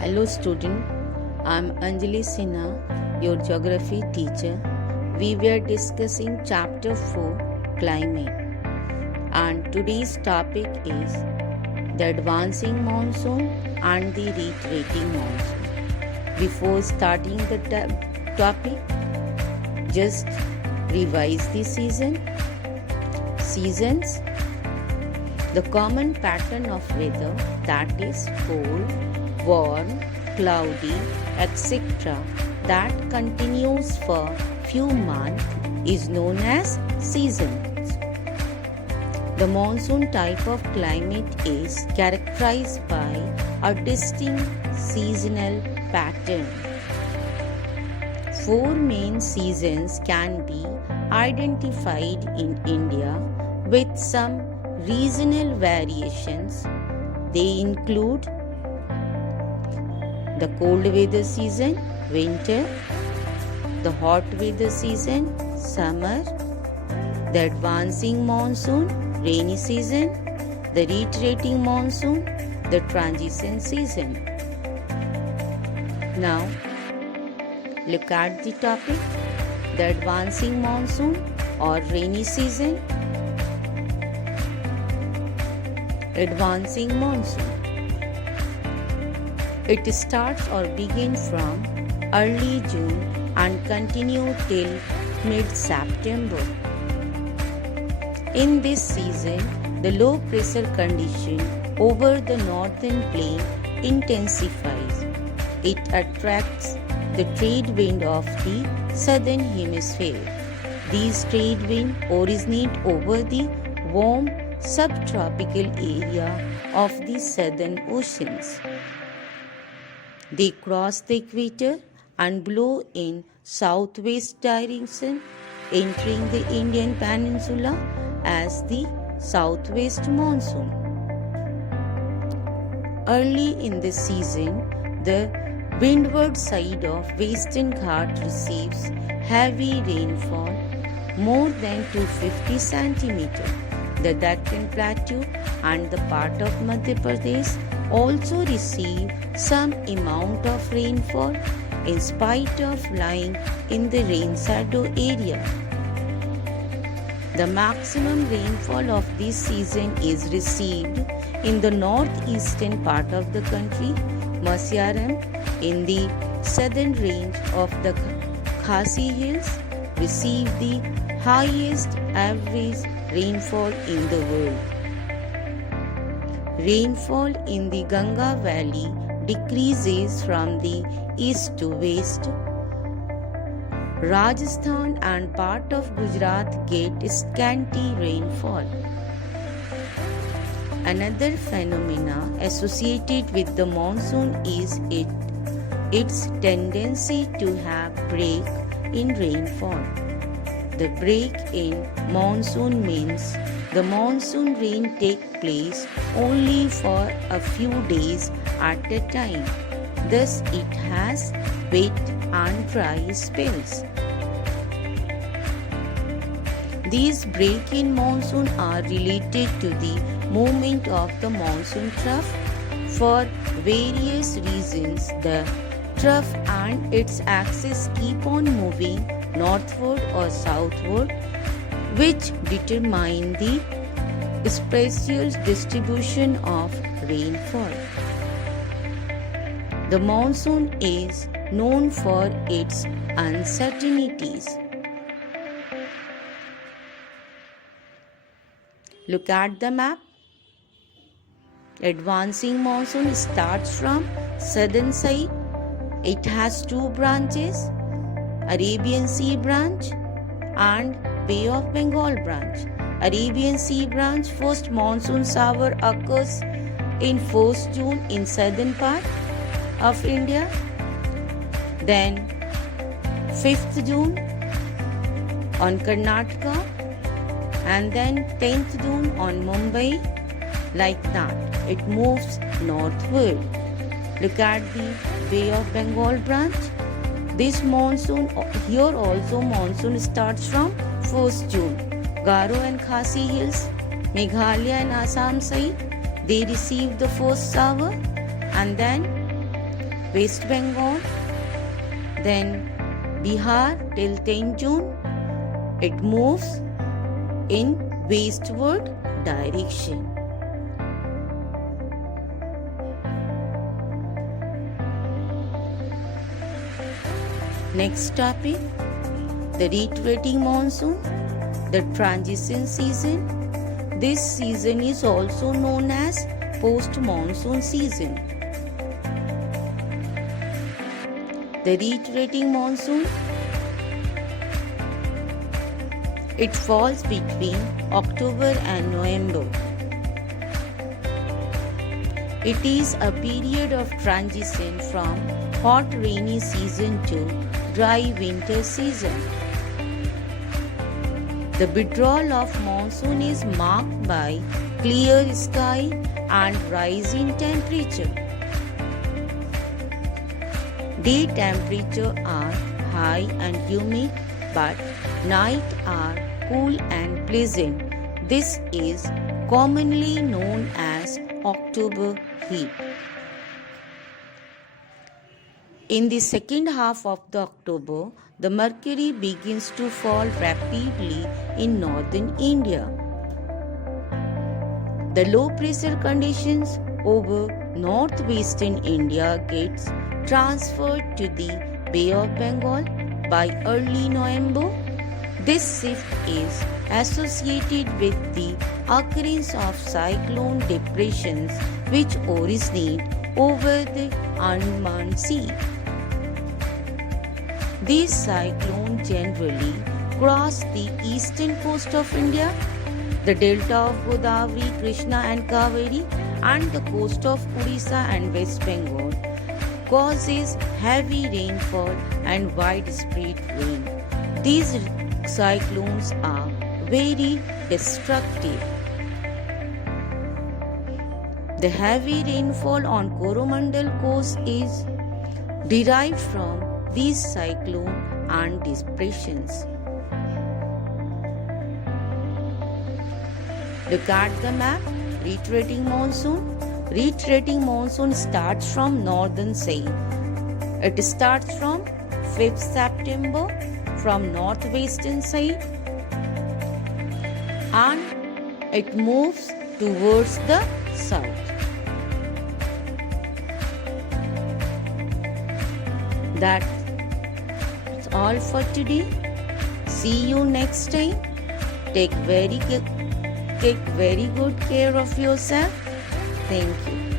Hello student, I'm Anjali Sinha, your geography teacher. We were discussing chapter 4, climate, and today's topic is the advancing monsoon and the retreating monsoon. Before starting the topic, just revise the seasons. The common pattern of weather, that is cold, warm, cloudy, etc., that continues for few months is known as seasons. The monsoon type of climate is characterized by a distinct seasonal pattern. 4 main seasons can be identified in India with some regional variations. They include the cold weather season, winter, the hot weather season, summer, the advancing monsoon, rainy season, the retreating monsoon, the transition season. Now, look at the topic, the advancing monsoon or rainy season. Advancing monsoon. It starts or begins from early June and continues till mid-September. In this season, the low pressure condition over the northern plain intensifies. It attracts the trade wind of the southern hemisphere. These trade winds originate over the warm subtropical area of the southern oceans. They cross the equator and blow in southwest direction, entering the Indian Peninsula as the southwest monsoon. Early in the season, the windward side of Western Ghat receives heavy rainfall, more than 250 centimeters. The Deccan Plateau and the part of Madhya Pradesh also receive some amount of rainfall in spite of lying in the rain shadow area. The maximum rainfall of this season is received in the northeastern part of the country. Masyaram in the southern range of the Khasi Hills receive the highest average rainfall in the world. Rainfall in the Ganga Valley decreases from the east to west. Rajasthan and part of Gujarat get scanty rainfall. Another phenomena associated with the monsoon is its tendency to have break in rainfall. The break in monsoon means the monsoon rain takes place only for a few days at a time. Thus, it has wet and dry spells. These breaks in monsoon are related to the movement of the monsoon trough. For various reasons, the trough and its axis keep on moving northward or southward, which determine the spatial distribution of rainfall. The monsoon is known for its uncertainties. Look at the map. Advancing monsoon starts from southern side. It has 2 branches, Arabian Sea branch and Bay of Bengal branch. Arabian Sea branch, first monsoon shower occurs in 1st June in southern part of India, then 5th June on Karnataka, and then 10th June on Mumbai. Like that, it moves northward. Look at the Bay of Bengal branch. This monsoon, here also monsoon starts from 1st June. Garo and Khasi Hills, Meghalaya and Assam side, they receive the first shower, and then West Bengal, then Bihar till 10 June. It moves in westward direction. Next topic, the retreating monsoon, the transition season. This season is also known as post-monsoon season. The retreating monsoon, it falls between October and November. It is a period of transition from hot rainy season to dry winter season. The withdrawal of monsoon is marked by clear sky and rise in temperature. Day temperature are high and humid, but night are cool and pleasant. This is commonly known as October heat. In the second half of the October, the mercury begins to fall rapidly in northern India. The low pressure conditions over northwestern India gets transferred to the Bay of Bengal by early November. This shift is associated with the occurrence of cyclone depressions which originate over the Andaman Sea. These cyclones generally cross the eastern coast of India, the delta of Godavari, Krishna and Kaveri, and the coast of Odisha and West Bengal, causes heavy rainfall and widespread rain. These cyclones are very destructive. The heavy rainfall on Coromandel coast is derived from these cyclones and depressions. Look at the map. Retreating monsoon. Retreating monsoon starts from northern side. It starts from 5th September from northwestern side and it moves towards the south. That's all for today. See you next time. Take very good care of yourself. Thank you.